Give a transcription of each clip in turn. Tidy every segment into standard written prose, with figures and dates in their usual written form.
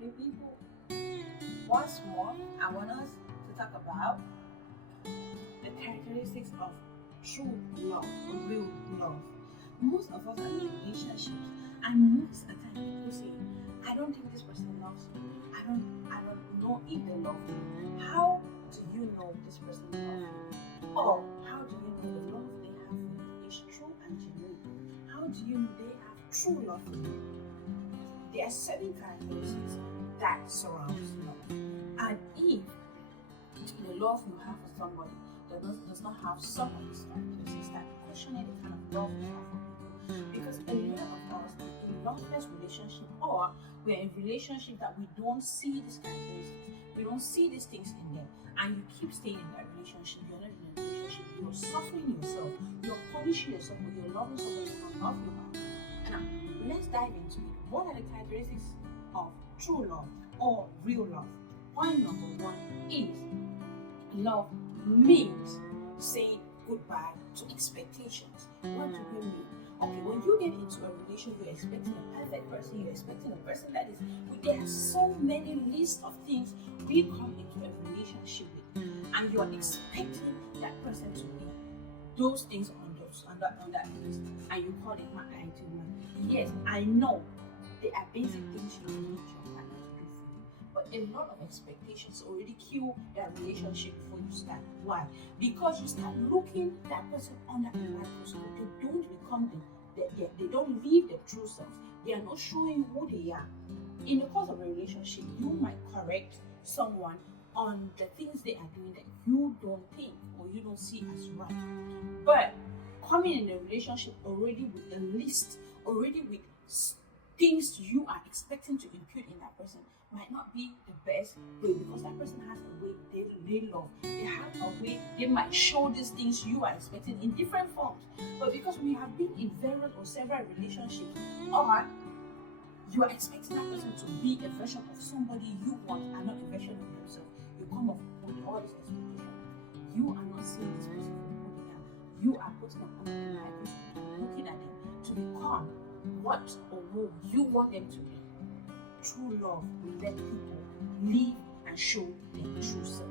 lovely people. Once more, I want us to talk about the characteristics of true love or real love. Most of us are in relationships, and most of the time people say, I don't think this person loves me. I don't know if they love me. How do you know this person loves you? Or how do you know the love they have for you is true and genuine? How do you know they have true love for you? There are certain characteristics that surrounds love. And if the love you have for somebody does not have some of these characteristics, that questioning the kind of love you have for people. Because a lot of us are in loveless relationship, or we're in relationship that we don't see these characteristics, we don't see these things in them, and you keep staying in that relationship. You're not in a relationship, you're suffering yourself, you're punishing yourself, but you're loving somebody who can love you back. Now, let's dive into it. What are the characteristics of true love or real love? Point number one is love means saying goodbye to expectations. What do we mean? Okay, when you get into a relationship, you're expecting a perfect person, you're expecting a person that is, there are so many lists of things we come into a relationship with, and you're expecting that person to be those things on that list, and you call it my ideal man. Yes, I know there are basic things you need your partner to do for you, but a lot of expectations already kill that relationship before you start. Why? Because you start looking that person under a microscope. They don't become they don't live their true selves. They are not showing who they are. In the course of a relationship, you might correct someone on the things they are doing that you don't think or you don't see as right. But coming in a relationship already with a list, already with things you are expecting to impute in that person might not be the best way, because that person has a way they love. They have a way they might show these things you are expecting in different forms. But because we have been in various or several relationships, or you are expecting that person to be a version of somebody you want and not a version of themselves, you come up with all this expectation. You are not seeing this person for who they are. You are putting them under the microscope, looking at them to become what or who you want them to be. True love will let people live and show their true self.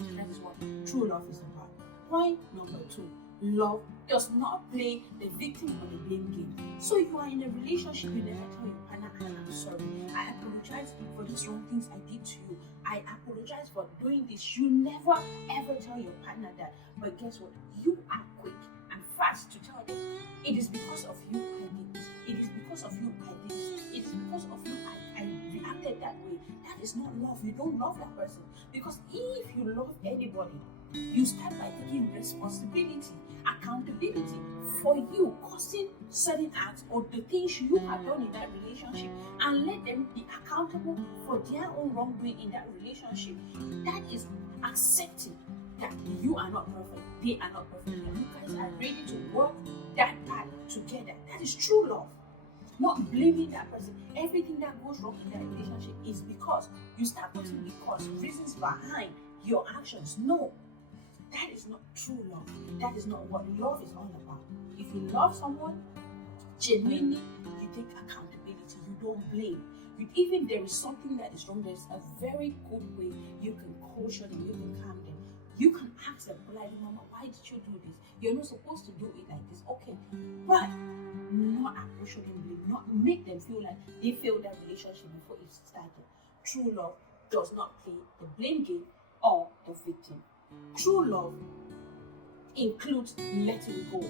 That is what true love is about. Point number two, love does not play the victim or the blame game. So you are in a relationship, you never tell your partner, I'm sorry, I apologize for these wrong things I did to you. I apologize for doing this. You never ever tell your partner that. But guess what? You are quick and fast to tell them, it is because of you I did this. It is because of you I did this. It is because of you I reacted that way. That is not love. You don't love that person. Because if you love anybody, you start by taking responsibility, accountability for you causing certain acts or the things you have done in that relationship, and let them be accountable for their own wrongdoing in that relationship. That is accepting that you are not perfect, they are not perfect, and you guys are ready to work that path together. That is true love. Not blaming that person. Everything that goes wrong in that relationship is because you start putting reasons behind your actions. No, that is not true love. That is not what love is all about. If you love someone genuinely, you take accountability. You don't blame. Even there is something that is wrong, there's a very good way you can caution them, you can calm them. You can ask them politely, Mama, why did you do this? You're not supposed to do it like this. Okay, but not approach them blame, not make them feel like they failed that relationship before it started. True love does not play the blame game or the victim. True love includes letting go.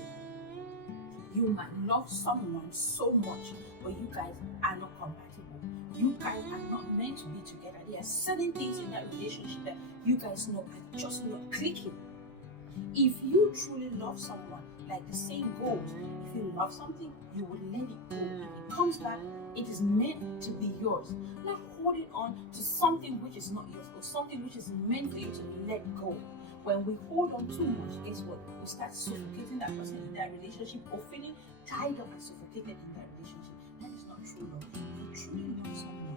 You might love someone so much, but you guys are not compatible. You guys are not meant to be together. There are certain things in that relationship that you guys know are just not clicking. If you truly love someone, like the saying goes, if you love something, you will let it go. If it comes back, it is meant to be yours. Not holding on to something which is not yours, or something which is meant for you to let go. When we hold on too much, guess what? We start suffocating that person in that relationship, or feeling tied up and suffocated in that relationship. That is not true love. If you truly love someone,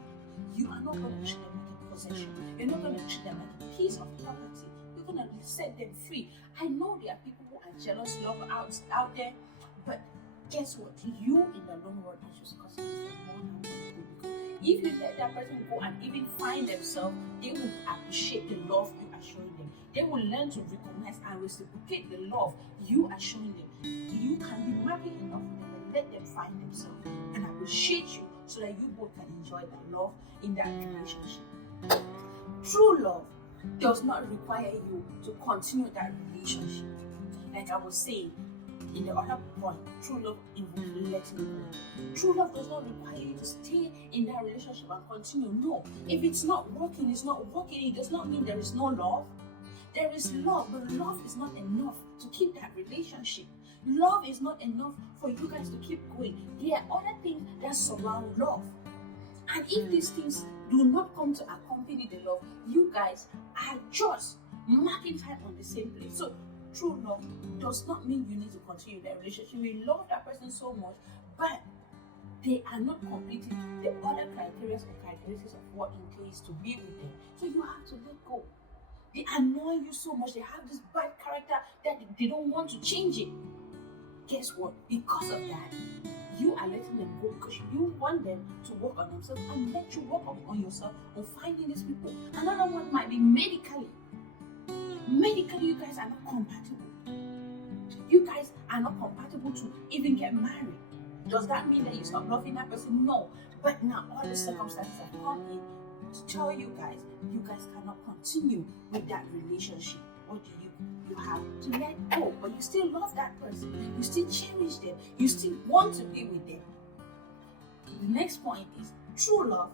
you are not going to treat them like a possession. You're not going to treat them like a piece of property. You're going to set them free. I know there are people who are jealous lovers out there, but guess what? You in the long run are just causing them more harm than good, because if you let that person go and even find themselves, they will appreciate the love you are showing them. They will learn to recognize and reciprocate the love you are showing them. You can be married enough with them and let them find themselves and appreciate you so that you both can enjoy that love in that relationship. True love does not require you to continue that relationship. Like I was saying in the other point, true love involves letting go. True love does not require you to stay in that relationship and continue. No, if it's not working, it's not working. It does not mean there is no love. There is love, but love is not enough to keep that relationship. Love is not enough for you guys to keep going. There are other things that surround love. And if these things do not come to accompany the love, you guys are just marking time on the same place. So true love does not mean you need to continue that relationship. You love that person so much, but they are not completing the other criteria or characteristics of what it takes to be with them. So you have to let go. They annoy you so much, they have this bad character that they don't want to change it. Guess what? Because of that, you are letting them go because you want them to work on themselves and let you work on yourself on finding these people. Another one might be medically. Medically, you guys are not compatible. You guys are not compatible to even get married. Does that mean that you stop loving that person? No. But now all the circumstances have come in to tell you guys cannot continue with that relationship. What do you have to let go? But you still love that person. You still cherish them. You still want to be with them. The next point is true love.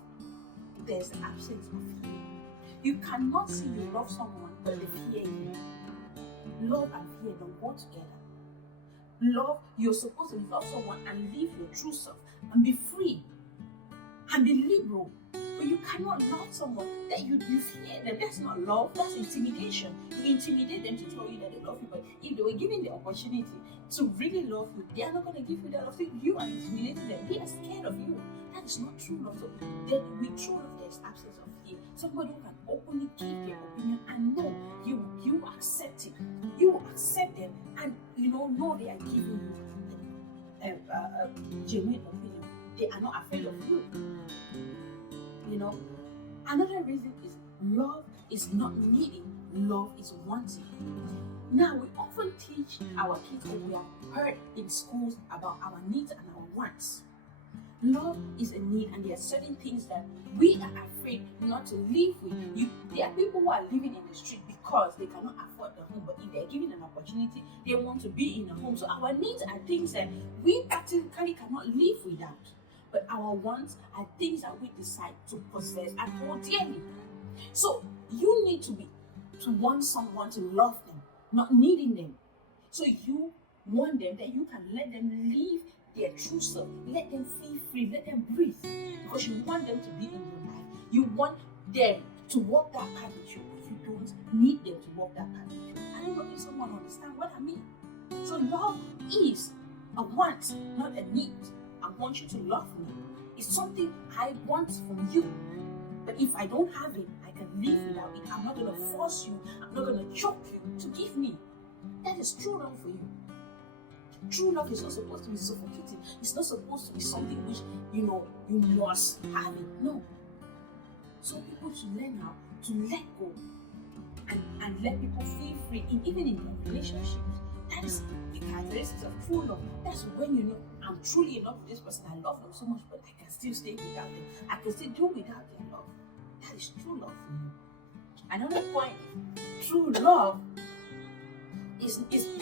There's the absence of fear. You cannot say you love someone but they fear you. Love and fear don't go together. Love, you're supposed to love someone and live your true self and be free and be liberal. But you cannot love someone that you fear them. That's not love, that's intimidation. You intimidate them to tell you that they love you, but if they were given the opportunity to really love you, they are not going to give you that love. So you are intimidating them. They are scared of you. That is not true love. So then with true love, there's absence of fear. Somebody who can openly give their opinion and know you accept it. You will accept them and know they are giving you a genuine opinion. They are not afraid of you. Another reason is love is not needing, love is wanting. Now, we often teach our kids, or we have heard in schools about our needs and our wants. Love is a need, and there are certain things that we are afraid not to live with. There are people who are living in the street because they cannot afford the home, but if they're given an opportunity, they want to be in a home. So our needs are things that we practically cannot live without. But our wants are things that we decide to possess and hold dearly. So you need to want someone to love them, not needing them. So you want them that you can let them live their true self, let them feel free, let them breathe, because you want them to be in your life. You want them to walk that path with you, but you don't need them to walk that path with you. I don't know if someone understands what I mean. So love is a want, not a need. I want you to love me. It's something I want from you. But if I don't have it, I can live without it. I'm not going to force you. I'm not going to choke you to give me. That is true love for you. True love is not supposed to be suffocating. It's not supposed to be something which, you must have it. No. So people should learn how to let go and let people feel free, even in their relationships. That is the characteristics of true love. That's when I'm truly in love with this person. I love them so much, but I can still stay without them. I can still do without their love. That is true love for you. Another point is true love is an action word.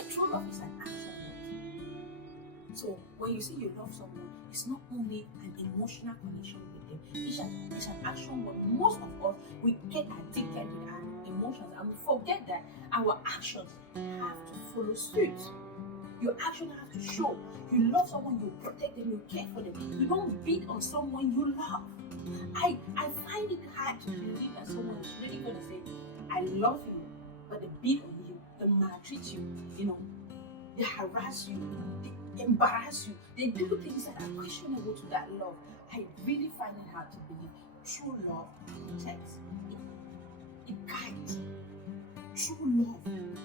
So when you say you love someone, it's not only an emotional connection with them. It's an action word. Most of us, we get addicted with our emotions and we forget that our actions have to follow suit. Your action has to show. You love someone, you protect them, you care for them. You don't beat on someone you love. I find it hard to believe that someone is really going to say, I love you, but they beat on you, they maltreat you, they harass you, they embarrass you, they do things that are questionable to that love. I really find it hard to believe. True love protects, it guides. True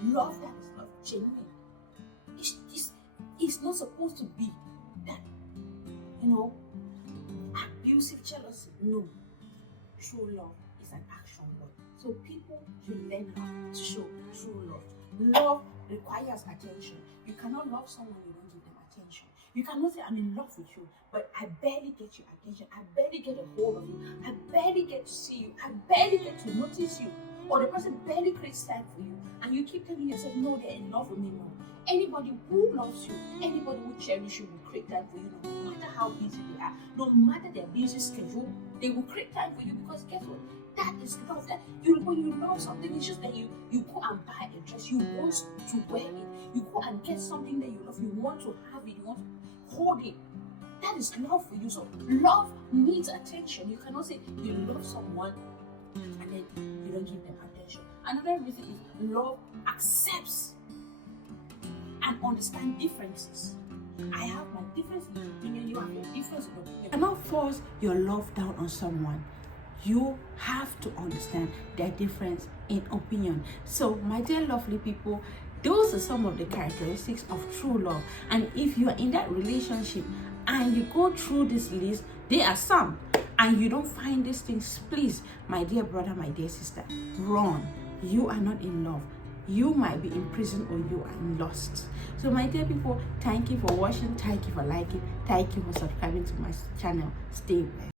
love that is not genuine. It's not supposed to be that, abusive jealousy. No. True love is an action word. So people should learn how to show true love. Love requires attention. You cannot love someone you don't give them attention. You cannot say, I'm in love with you, but I barely get your attention. I barely get a hold of you. I barely get to see you. I barely get to notice you. Or the person barely creates time for you. And you keep telling yourself, no, they're in love with me. No. Anybody who loves you, anybody who cherishes you will create time for you, no matter how busy they are, no matter their busy schedule, they will create time for you, because guess what? That is love. That when you love something, it's just that you go and buy a dress, you want to wear it, you go and get something that you love, you want to have it, you want to hold it. That is love for you. So love needs attention. You cannot say you love someone and then you don't give them attention. Another reason is love accepts and understand differences. I have my difference in opinion, you have your difference in opinion. You cannot force your love down on someone. You have to understand their difference in opinion. So, my dear lovely people, those are some of the characteristics of true love. And if you are in that relationship and you go through this list, there are some, and you don't find these things, please, my dear brother, my dear sister, run. You are not in love. You might be in prison or you are lost. So my dear people, thank you for watching, thank you for liking, thank you for subscribing to my channel. Stay blessed.